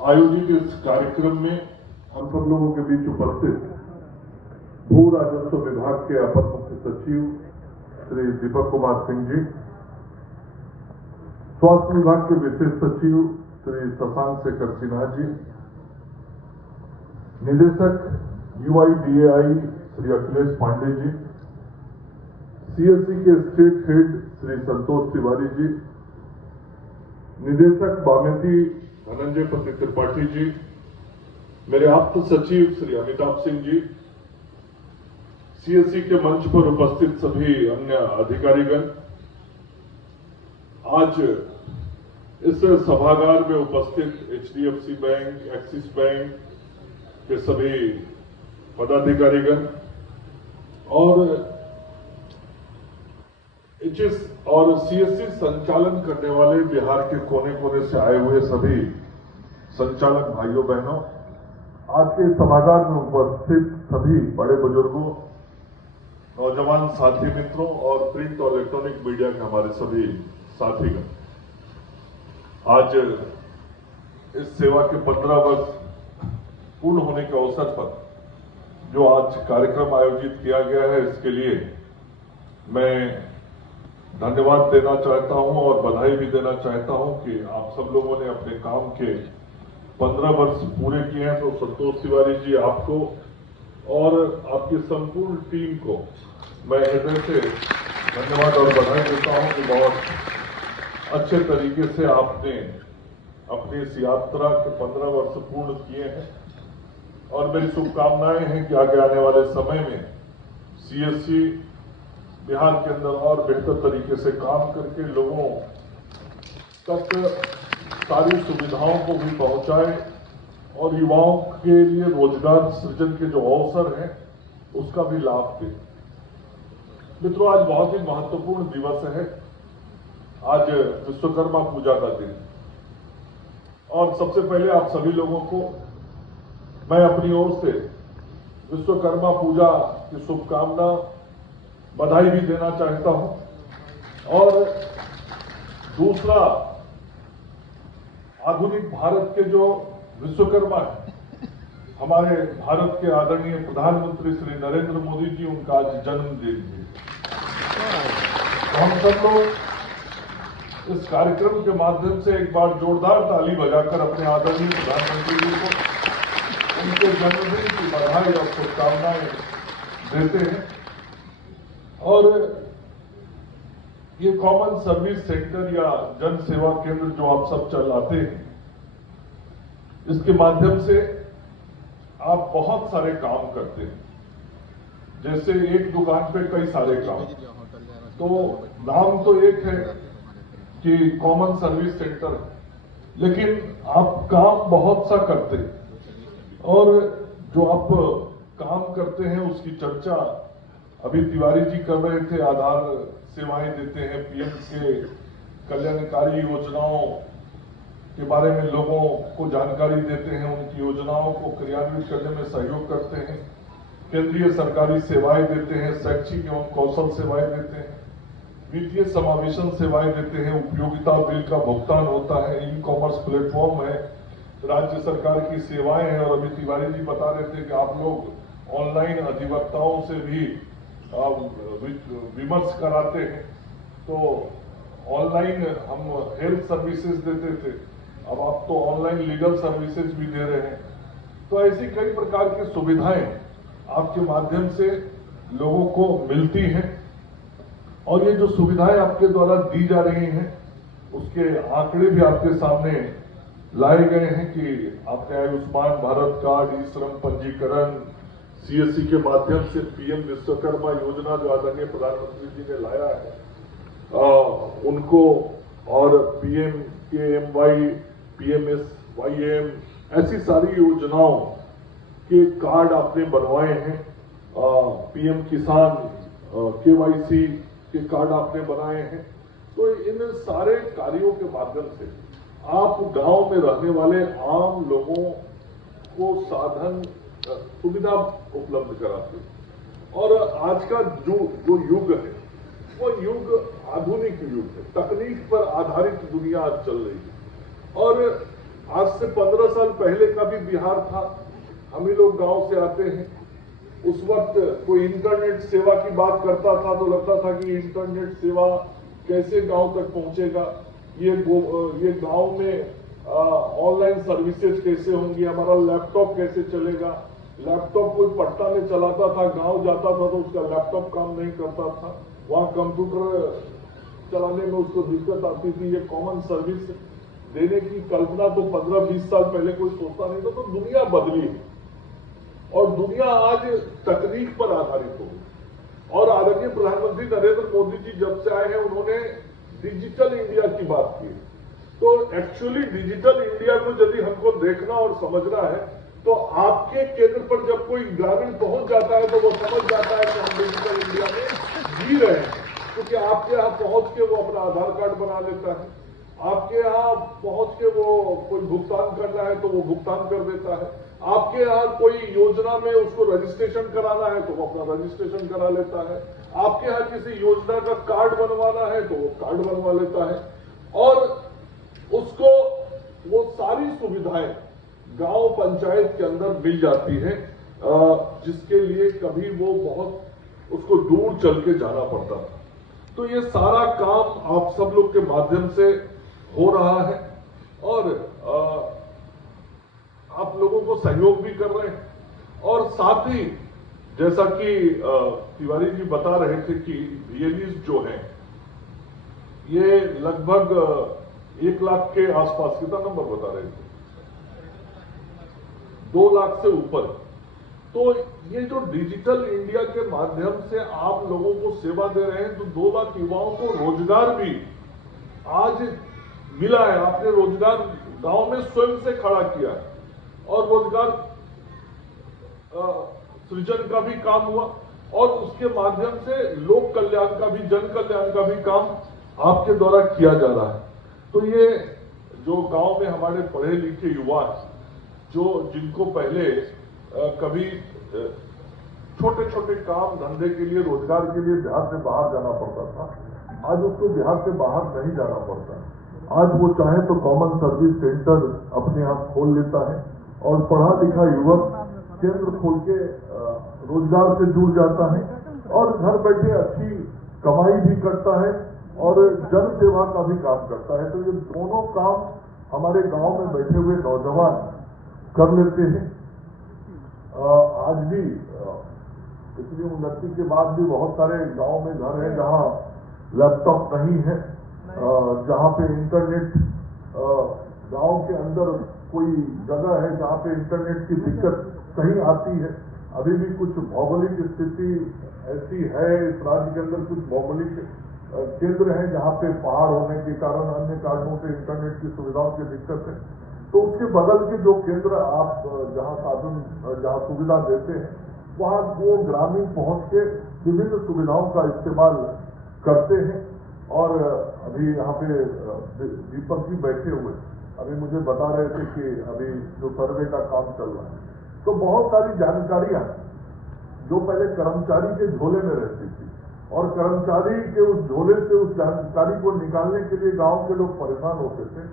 आयोजित इस कार्यक्रम में हम सब लोगों के बीच उपस्थित भू राजस्व विभाग के अपर मुख्य सचिव श्री दीपक कुमार सिंह जी, स्वास्थ्य विभाग के विशेष सचिव श्री शशांक शेखर सिन्हा जी, निदेशक UIDAI श्री अखिलेश पांडे जी, CSC के स्टेट हेड श्री संतोष तिवारी जी, निदेशक बामेती धनंजय पति त्रिपाठी जी, मेरे आप्त सचिव श्री अमिताभ सिंह जी, CSC के मंच पर उपस्थित सभी अन्य अधिकारीगण, आज इस सभागार में उपस्थित HDFC बैंक, एक्सिस बैंक के सभी पदाधिकारीगण और CSC संचालन करने वाले बिहार के कोने कोने से आए हुए सभी संचालक भाइयों बहनों, आज के सभागार में उपस्थित सभी बड़े बुजुर्गों, नौजवान साथी मित्रों और प्रिंट और इलेक्ट्रॉनिक मीडिया के हमारे सभी साथीगण, आज इस सेवा के 15 वर्ष पूर्ण होने के अवसर पर जो आज कार्यक्रम आयोजित किया गया है, इसके लिए मैं धन्यवाद देना चाहता हूं और बधाई भी देना चाहता हूं कि आप सब लोगों ने अपने काम के 15 वर्ष पूरे किए हैं। तो संतोष तिवारी जी, आपको और आपकी संपूर्ण टीम को मैं हृदय से धन्यवाद और बधाई देता हूं कि बहुत अच्छे तरीके से आपने अपनी इस यात्रा के 15 वर्ष पूर्ण किए हैं और मेरी शुभकामनाएं हैं कि आगे आने वाले समय में CSC बिहार के अंदर और बेहतर तरीके से काम करके लोगों तक सारी सुविधाओं को भी पहुंचाए और युवाओं के लिए रोजगार सृजन के जो अवसर हैं उसका भी लाभ दे। मित्रों, आज बहुत ही महत्वपूर्ण दिवस है। आज विश्वकर्मा पूजा का दिन और सबसे पहले आप सभी लोगों को मैं अपनी ओर से विश्वकर्मा पूजा की शुभकामना बधाई भी देना चाहता हूं। और दूसरा, आधुनिक भारत के जो विश्वकर्मा है, हमारे भारत के आदरणीय प्रधानमंत्री श्री नरेंद्र मोदी जी, उनका आज जन्मदिन है। तो हम सब लोग इस कार्यक्रम के माध्यम से एक बार जोरदार ताली बजाकर अपने आदरणीय प्रधानमंत्री जी को उनके जन्मदिन की बधाई और शुभकामनाएं देते हैं। और ये कॉमन सर्विस सेंटर या जन सेवा केंद्र जो आप सब चलाते हैं, इसके माध्यम से आप बहुत सारे काम करते हैं। जैसे एक दुकान पे कई सारे काम, तो नाम तो एक है कि कॉमन सर्विस सेंटर, लेकिन आप काम बहुत सा करते हैं और जो आप काम करते हैं उसकी चर्चा अभी तिवारी जी कर रहे थे। आधार सेवाएं देते हैं, PM के कल्याणकारी योजनाओं के बारे में लोगों को जानकारी देते हैं, उनकी योजनाओं को क्रियान्वित करने में सहयोग करते हैं, केंद्रीय सरकारी सेवाएं देते हैं, शैक्षिक एवं कौशल सेवाएं देते हैं, वित्तीय समावेशन सेवाएं देते हैं, उपयोगिता बिल का भुगतान होता है, ई-कॉमर्स प्लेटफॉर्म है, राज्य सरकार की सेवाएं हैं। और अभी तिवारी जी बता रहे थे कि आप लोग ऑनलाइन अधिवक्ताओं से भी विमर्श कराते हैं। तो ऑनलाइन हम हेल्थ सर्विसेज देते थे, अब आप तो ऑनलाइन लीगल सर्विसेज भी दे रहे हैं। तो ऐसी कई प्रकार की सुविधाएं आपके माध्यम से लोगों को मिलती हैं और ये जो सुविधाएं आपके द्वारा दी जा रही हैं उसके आंकड़े भी आपके सामने लाए गए हैं कि आपने आयुष्मान भारत कार्ड, ई-श्रम पंजीकरण, CSC के माध्यम से PM विश्वकर्मा योजना जो आदरणीय प्रधानमंत्री जी ने लाया है उनको, और PMKMY, PMSYM, ऐसी सारी योजनाओं के कार्ड आपने बनवाए हैं। PM किसान KYC के कार्ड आपने बनाए हैं। तो इन सारे कार्यों के माध्यम से आप गांव में रहने वाले आम लोगों को साधन सुविधा उपलब्ध कराते हैं। और आज का जो युग है वो युग आधुनिक युग है, तकनीक पर आधारित दुनिया आज चल रही है। और आज से 15 साल पहले का भी बिहार था। हम ही लोग गांव से आते हैं। उस वक्त कोई इंटरनेट सेवा की बात करता था तो लगता था कि इंटरनेट सेवा कैसे गांव तक पहुंचेगा, ये गांव में ऑनलाइन सर्विसेज कैसे होंगी, हमारा लैपटॉप कैसे चलेगा। लैपटॉप कोई पट्टा में चलाता था, गांव जाता था तो उसका लैपटॉप काम नहीं करता था, वहां कंप्यूटर चलाने में उसको दिक्कत आती थी। ये कॉमन सर्विस देने की कल्पना तो 15-20 साल पहले कोई सोचता नहीं था। तो दुनिया बदली है और दुनिया आज तकनीक पर आधारित हो गई। और आदरणीय प्रधानमंत्री नरेंद्र मोदी जी जब से आए हैं उन्होंने डिजिटल इंडिया की बात की। तो एक्चुअली डिजिटल इंडिया को यदि हमको देखना और समझना है तो आपके केंद्र पर जब कोई ग्रामीण पहुंच जाता है तो वो समझ जाता है कि हम डिजिटल इंडिया में जी रहे हैं, क्योंकि आपके यहाँ पहुंच के वो अपना आधार कार्ड बना लेता है, आपके यहाँ पहुंच के वो कोई भुगतान करना है तो वो भुगतान कर देता है, आपके यहाँ कोई योजना में उसको रजिस्ट्रेशन कराना है तो वो अपना रजिस्ट्रेशन करा लेता है, आपके यहाँ किसी योजना का कार्ड बनवाना है तो वो कार्ड बनवा लेता है। और उसको वो सारी सुविधाएं गांव पंचायत के अंदर मिल जाती है, जिसके लिए कभी वो बहुत उसको दूर चल के जाना पड़ता था। तो ये सारा काम आप सब लोग के माध्यम से हो रहा है और आप लोगों को सहयोग भी कर रहे हैं। और साथ ही जैसा कि तिवारी जी बता रहे थे कि रियलीज जो है ये लगभग 1 लाख के आसपास, कितना नंबर बता रहे थे, 2 लाख से ऊपर। तो ये जो डिजिटल इंडिया के माध्यम से आप लोगों को सेवा दे रहे हैं तो 2 लाख युवाओं को रोजगार भी आज मिला है। आपने रोजगार गांव में स्वयं से खड़ा किया है और रोजगार सृजन का भी काम हुआ और उसके माध्यम से लोक कल्याण का भी, जन कल्याण का भी काम आपके द्वारा किया जा रहा है। तो ये जो गांव में हमारे पढ़े लिखे युवा जिनको पहले कभी छोटे छोटे काम धंधे के लिए, रोजगार के लिए बिहार से बाहर जाना पड़ता था, आज उसको बिहार से बाहर नहीं जाना पड़ता। आज वो चाहे तो कॉमन सर्विस सेंटर अपने आप खोल लेता है और पढ़ा लिखा युवक केंद्र खोल के रोजगार से जुड़ जाता है और घर बैठे अच्छी कमाई भी करता है और जन सेवा का भी काम करता है। तो ये दोनों काम हमारे गांव में बैठे हुए नौजवान कर लेते हैं। आज भी इतनी उन्नति के बाद भी बहुत सारे गांव में घर हैं जहां लैपटॉप नहीं है, जहां पे इंटरनेट, गांव के अंदर कोई जगह है जहां पे इंटरनेट की दिक्कत कहीं आती है। अभी भी कुछ भौगोलिक स्थिति ऐसी है इस राज्य के अंदर, कुछ भौगोलिक केंद्र हैं जहां पे पहाड़ होने के कारण, अन्य कारणों से इंटरनेट की सुविधाओं की दिक्कत है। तो उसके बगल के जो केंद्र आप जहां साधन, जहां सुविधा देते हैं, वहां वो ग्रामीण पहुंच के विभिन्न सुविधाओं का इस्तेमाल करते हैं। और अभी यहाँ पे दीपक जी बैठे हुए अभी मुझे बता रहे थे कि अभी जो सर्वे का काम चल रहा है, तो बहुत सारी जानकारियां जो पहले कर्मचारी के झोले में रहती थी और कर्मचारी के उस झोले से उस जानकारी को निकालने के लिए गांव के लोग परेशान होते थे,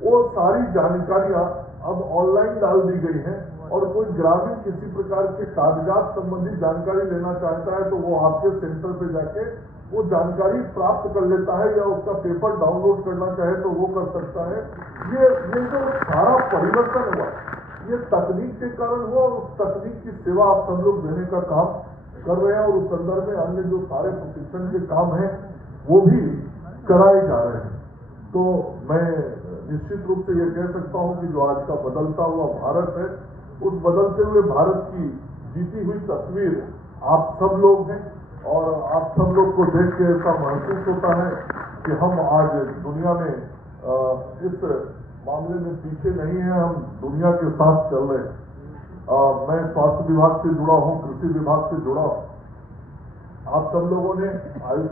वो सारी जानकारियां अब ऑनलाइन डाल दी गई हैं। और कोई ग्रामीण किसी प्रकार के कागजात संबंधी जानकारी लेना चाहता है तो वो आपके सेंटर पे जाके वो जानकारी प्राप्त कर लेता है, या उसका पेपर डाउनलोड करना चाहे तो वो कर सकता है। ये जो सारा परिवर्तन हुआ ये तकनीक के कारण हुआ और उस तकनीक की सेवा आप सब लोग देने का काम कर रहे हैं और उस संदर्भ में अन्य जो सारे प्रशिक्षण के काम हैं वो भी कराए जा रहे हैं। तो मैं निश्चित रूप से ये कह सकता हूं कि जो आज का बदलता हुआ भारत है, उस बदलते हुए भारत की जीती हुई तस्वीर आप सब लोग हैं और आप सब लोग को देख के ऐसा महसूस होता है कि हम आज दुनिया में इस मामले में पीछे नहीं है, हम दुनिया के साथ चल रहे हैं। मैं स्वास्थ्य विभाग से जुड़ा हूं, कृषि विभाग से जुड़ा हूं। आप सब लोगों ने